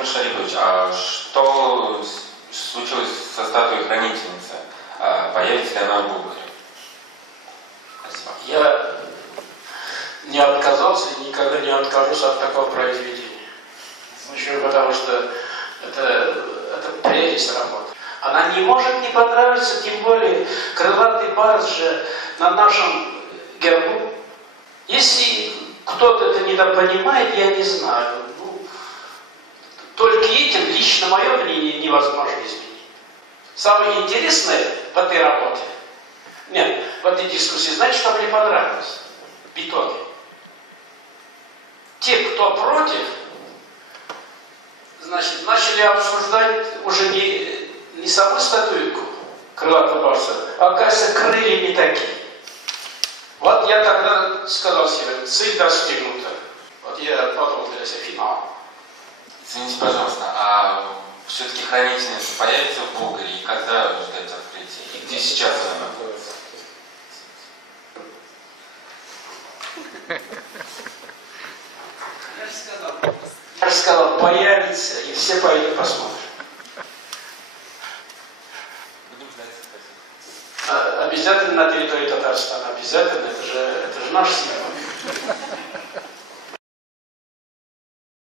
Владимир Шарипович, а что случилось со статуей хранительницы? Появится ли она в Булгаре? Спасибо. Я не отказался и никогда не откажусь от такого произведения. Почему? Потому что это прелесть работы. Она не может не понравиться, тем более крылатый барс же на нашем гербу. Если кто-то это недопонимает, я не знаю. Только этим лично мое мнение невозможно изменить. Самое интересное в этой работе, нет, в этой дискуссии, знаете, что мне понравилось? В итоге. Те, кто против, значит, начали обсуждать уже не саму статуйку крылатого барса, а, оказывается, крылья не такие. Вот я тогда сказал себе, цель достигнута. Вот я подумал для себя финал. Извините, пожалуйста, а все-таки хранительница появится в Булгаре? И когда ждать открытия? И где сейчас она находится? Я же сказал, появится, и все пойдут посмотрим. Будем ждать, спасибо. Обязательно на территории Татарстана, обязательно, это же наш символ.